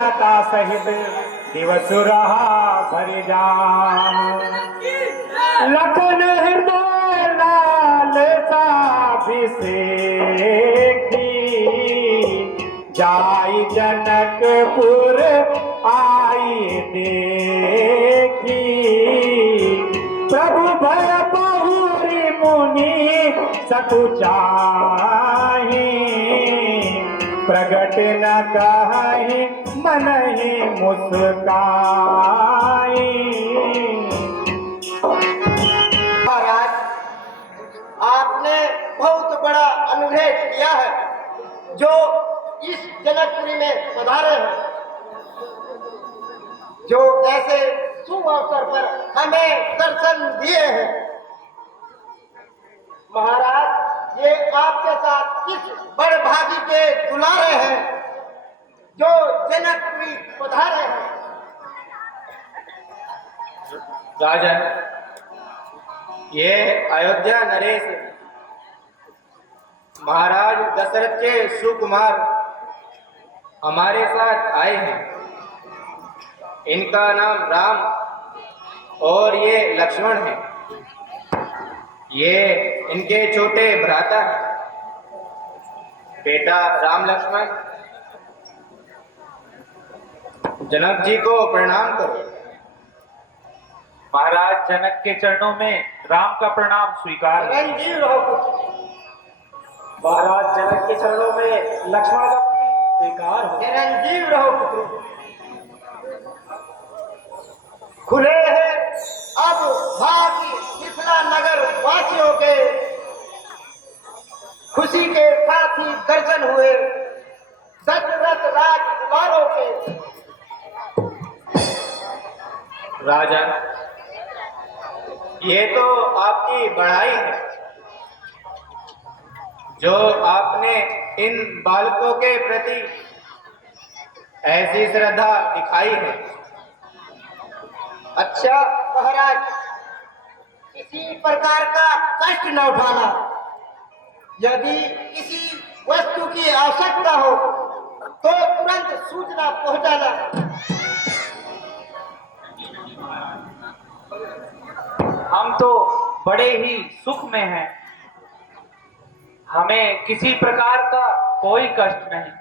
माता सहित दिवस रहा भर जाम। लखन हृदय लाल साभिषेखी जाई जनकपुर आई देखी। प्रभु भय बहुरी मुनि सकुचाही प्रगट न कहि मन ही मुस्काई। महाराज, आपने बहुत बड़ा अनुग्रह किया है जो इस जनकपुरी में पधारे हैं, जो ऐसे शुभ अवसर पर हमें दर्शन दिए हैं। महाराज, ये आपके साथ किस बड़े भागी के दुलारे हैं जो जनकपुरी पधारे हैं। राजन, ये अयोध्या नरेश महाराज दशरथ के सुकुमार हमारे साथ आए हैं। इनका नाम राम और ये लक्ष्मण है। ये इनके छोटे भ्राता हैं। बेटा राम लक्ष्मण, जनक जी को प्रणाम करो। महाराज, जनक के चरणों में राम का प्रणाम स्वीकार है। चिरंजीव रहो पुत्र। महाराज, जनक के चरणों में लक्ष्मण का स्वीकार हो। चिरंजीव रहो पुत्र। खुले हैं अब भाग्य मिथिला नगर वासियों के, खुशी के साथ ही दर्शन हुए दशरथ राजकुमारों के। राजन, ये तो आपकी बड़ाई है जो आपने इन बालकों के प्रति ऐसी श्रद्धा दिखाई है। अच्छा महाराज, किसी प्रकार का कष्ट न उठाना। यदि किसी वस्तु की आवश्यकता हो तो तुरंत सूचना पहुंचाना। हम तो बड़े ही सुख में हैं, हमें किसी प्रकार का कोई कष्ट नहीं।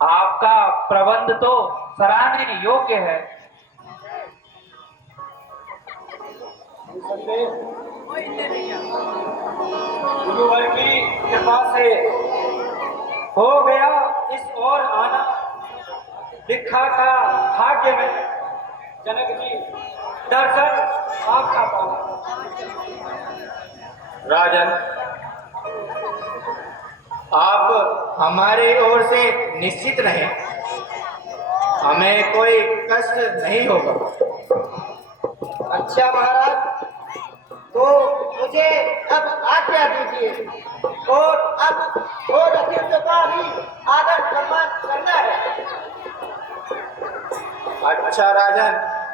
आपका प्रबंध तो सराहने योग्य है। गुरुवर की कृपा से हो गया इस ओर आना। लिखा था भाग्य में जनक जी दर्शन आपका पाना। राजन, आप हमारे ओर से निश्चित रहें, हमें कोई कष्ट नहीं होगा। अच्छा महाराज, तो मुझे अब आज्ञा दीजिए और अब और अतिथियों का भी आदर सम्मान करना है। अच्छा राजन,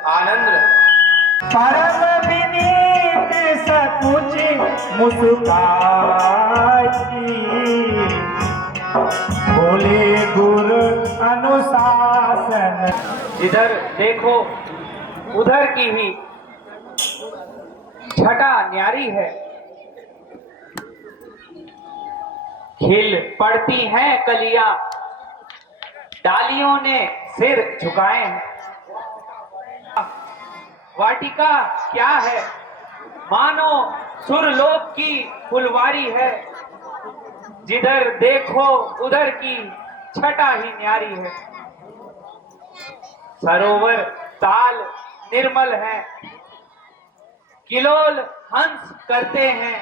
आनंद रहे। परम विनीत सकुच मुस्काई बोले गुरु अनुशासन। जिधर देखो उधर की ही छटा न्यारी है। खिल पड़ती हैं कलियां, डालियों ने सिर झुकाए हैं। वाटिका क्या है, मानो सुरलोक की फुलवारी है। जिधर देखो उधर की छटा ही न्यारी है। सरोवर ताल निर्मल है, किलोल हंस करते हैं।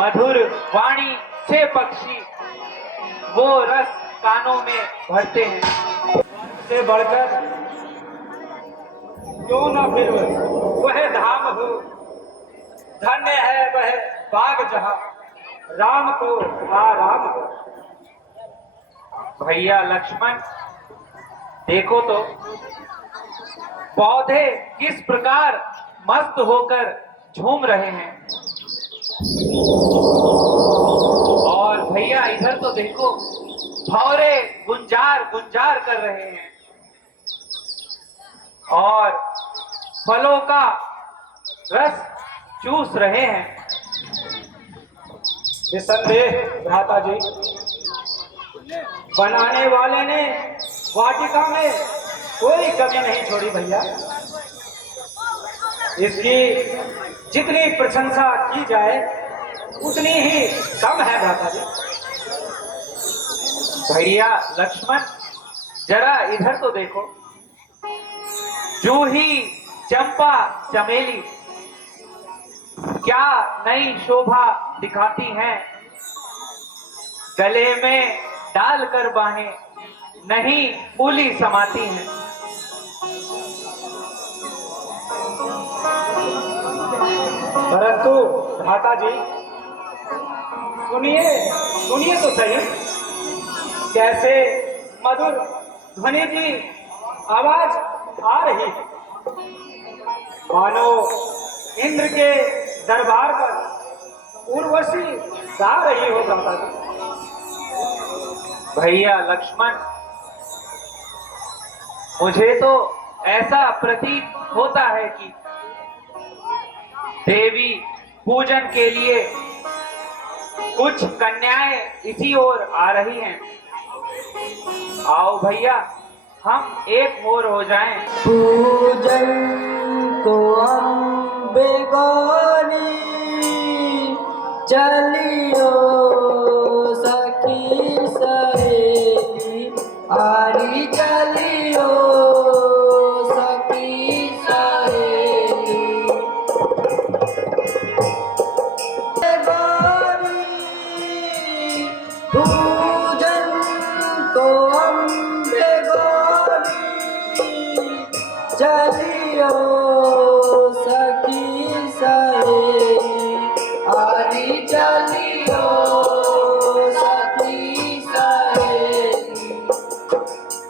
मधुर वाणी से पक्षी वो रस कानों में भरते हैं। से बढ़कर क्यों न फिर वह धाम हो, धन्य है वह बाग जहां राम को आराम हो। भैया लक्ष्मण, देखो तो पौधे किस प्रकार मस्त होकर झूम रहे हैं। और भैया इधर तो देखो, भौरे गुंजार गुंजार कर रहे हैं और फलों का रस चूस रहे हैं। निसंदेह भ्राता जी, बनाने वाले ने वाटिका में कोई कमी नहीं छोड़ी भैया। इसकी जितनी प्रशंसा की जाए उतनी ही कम है भ्राता जी। भैया लक्ष्मण, जरा इधर तो देखो। जूही चंपा चमेली क्या नई शोभा दिखाती हैं। गले में डालकर बाहें नहीं फूली समाती हैं। परंतु भ्राता जी, सुनिए सुनिए तो सही, कैसे मधुर ध्वनि की आवाज आ रही है, मानो इंद्र के दरबार पर उर्वशी गा रही हो भ्राता जी। भैया लक्ष्मण, मुझे तो ऐसा प्रतीत होता है कि देवी पूजन के लिए कुछ कन्याएं इसी ओर आ रही हैं। आओ भैया, हम एक ओर हो जाएं। पूजन को अम्बे गौरी चलियो सखी सहेली, आरी चलियो सखी सहेली। गौरी पूजन को अम्बे गौरी चलियो सखी सहेली, आरी चलियो सखी सहेली।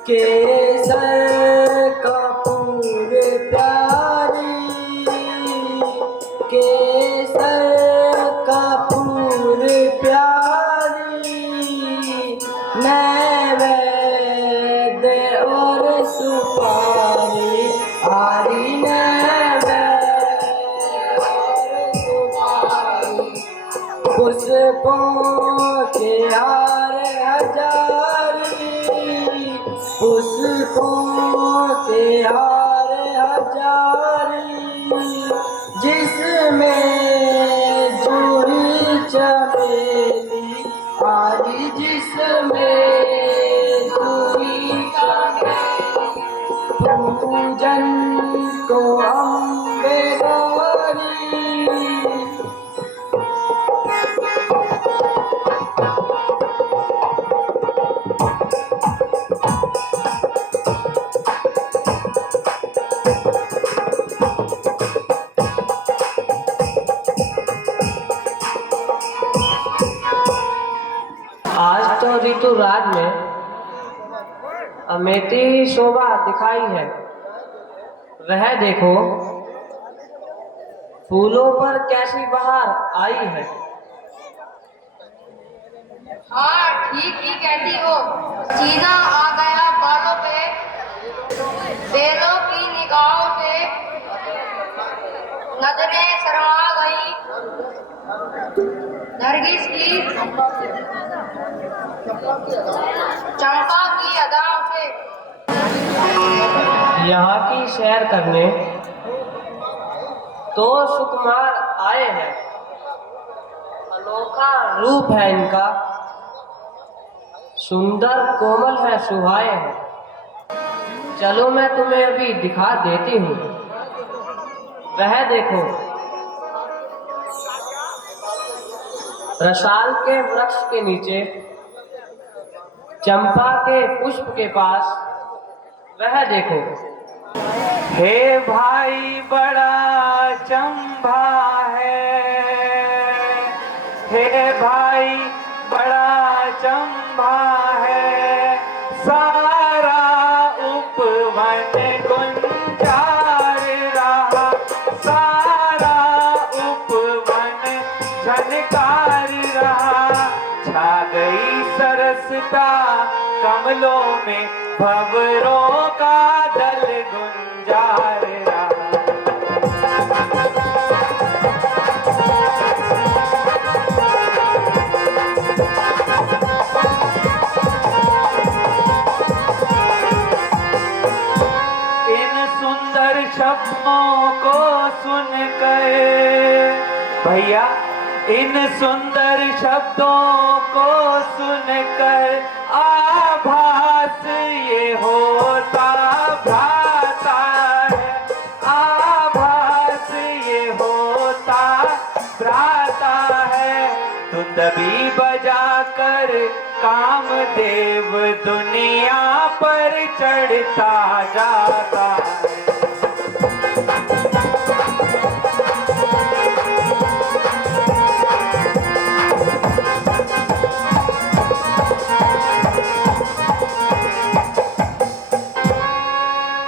केसर कपूर प्यारी, केसर कपूर प्यारी, नैवेद्य और सुपारी, आरी नैवेद्य और सुपारी। पुष्पों के हार हजारी, पुष्पों के हार हजारी, जिसमें जूही चमेली, आरी जिसमें जूही चमेली। पूजन को अम्बे गौरी, आज तो ऋतुराज में अमेठी शोभा दिखाई है। वह देखो फूलों पर कैसी बहार आई है। हाँ, ठीक ही कहती हो। सीना आ गया बालों पे, बेलों की निगाहों से नजरें शर्मा गई। नरगिस की चंपा की अदाओं से। यहाँ की सैर करने तो सुकुमार आए हैं। अनोखा रूप है इनका, सुंदर कोमल है, सुहाए है। चलो मैं तुम्हें अभी दिखा देती हूँ। वह देखो, रसाल के वृक्ष के नीचे, चंपा के पुष्प के पास, वह देखो। हे भाई बड़ा चंबा है, हे भाई बड़ा चंबा है, सारा उपवन गुंजार रहा, सारा उपवन झनकार रहा। छा गई सरसता फूलों में भंवरों का दल गुंजार रहा। इन सुंदर शब्दों को सुनकर भैया, इन सुंदर शब्दों को सुनकर आभास ये होता भ्राता है, आभास ये होता भ्राता है। धुंदभी बजाकर कामदेव दुनिया पर चढ़ता जाता है।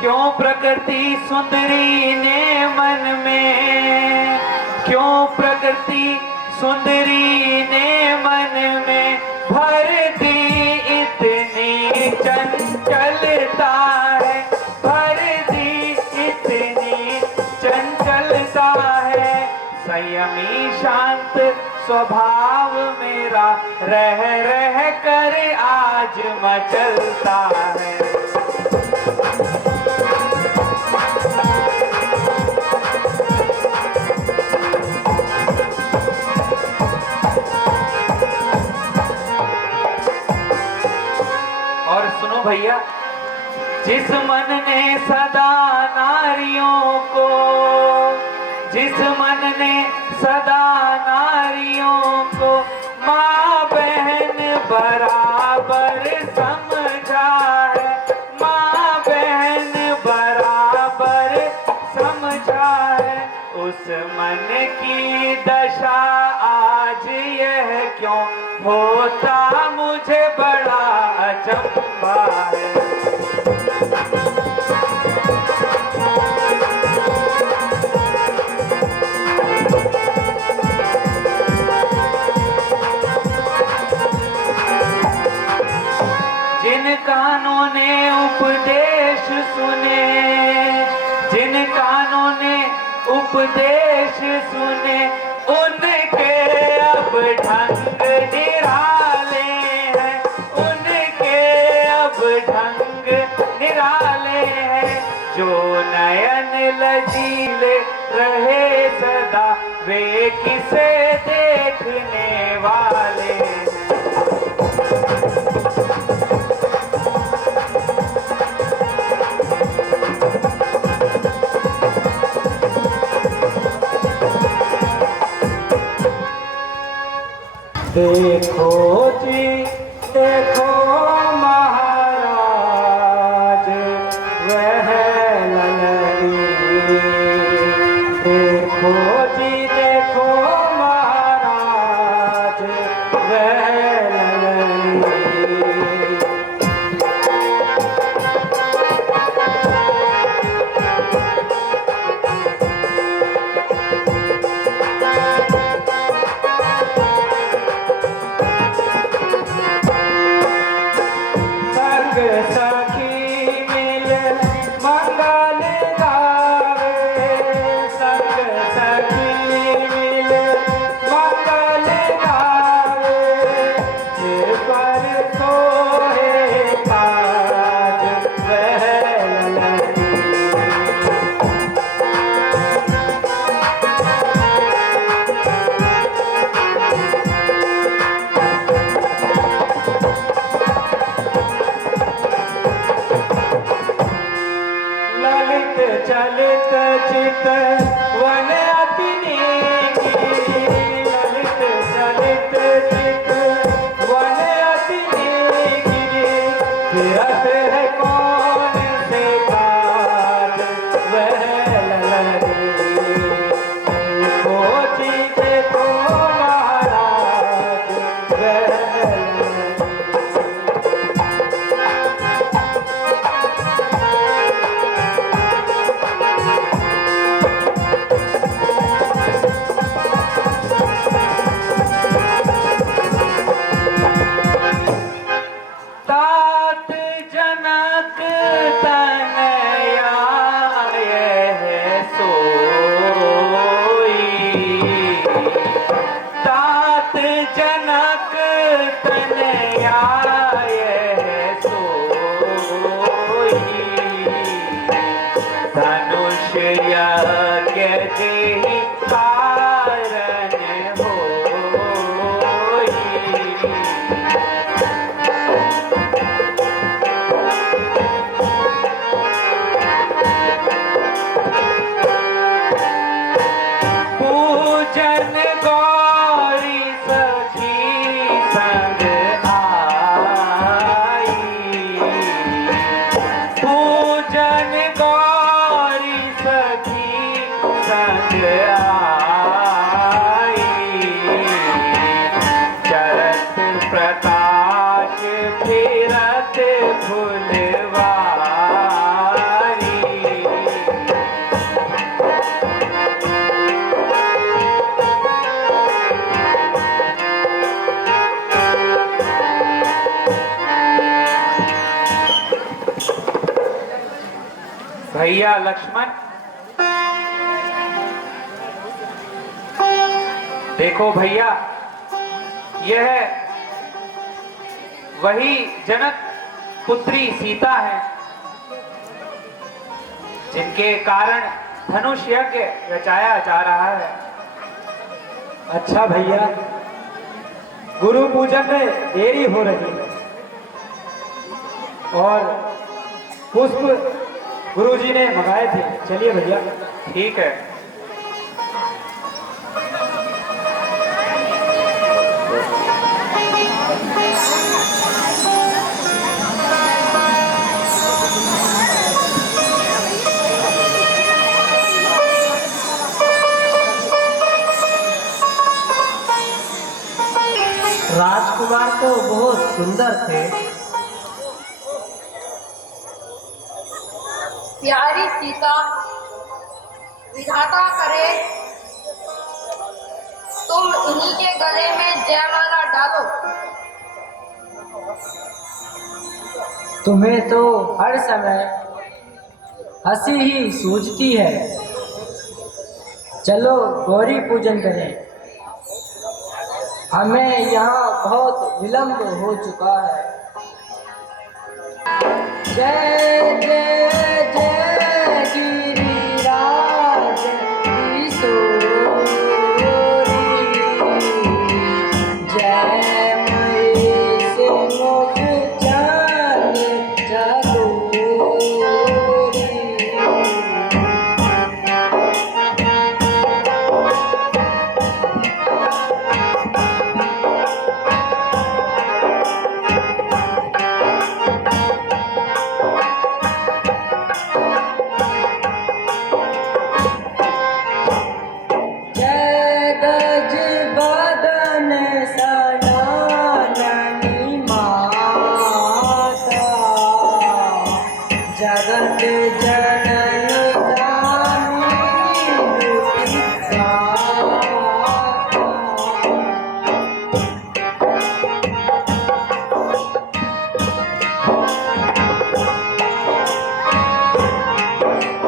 क्यों प्रकृति सुंदरी ने मन में, क्यों प्रकृति सुंदरी ने मन में भर दी इतनी चंचलता है, भर दी इतनी चंचलता है। संयमी शांत स्वभाव मेरा रह रह कर आज मचलता है। और सुनो भैया, जिस मन ने सदा नारियों को, जिस मन ने सदा नारियों को माँ बहन बराबर समझा है, माँ बहन बराबर समझा है, उस मन की दशा आज यह क्यों होता मुझे बड़ा अचंभा है। जिन कानों ने उपदेश सुने, जिन कानों ने उपदेश सुने, उनके अब ढंग निराले हैं, उनके अब ढंग निराले हैं। जो नयन लजीले रहे सदा, वे किसे देखने वाले हैं। देखो जी देखो महाराज वह ललनी, देखो जी देखो महाराज वह ललनी। सखी मिल मंगल गावे, संग सखी मिल मंगल गावे, सिर पर सोहे ताज वह ललनी। ललित चलित चित वन अतिनी की, ललित चलित चित वन अतिनी की, फिरत है कौन से काज वह ललनी। देखो जी देखो महाराज वह ललनी। तात भैया लक्ष्मण, देखो भैया, यह वही जनक पुत्री सीता है जिनके कारण धनुष यज्ञ रचाया जा रहा है। अच्छा भैया, गुरु पूजन में देरी हो रही है और पुष्प गुरुजी ने मंगाए थे। चलिए भैया। ठीक है। राजकुमार तो बहुत सुंदर थे। प्यारी सीता, विधाता करे तुम इन्हीं के गले में जयमाला डालो। तुम्हें तो हर समय हंसी ही सूझती है। चलो गौरी पूजन करें, हमें यहाँ बहुत विलंब हो चुका है। जय जय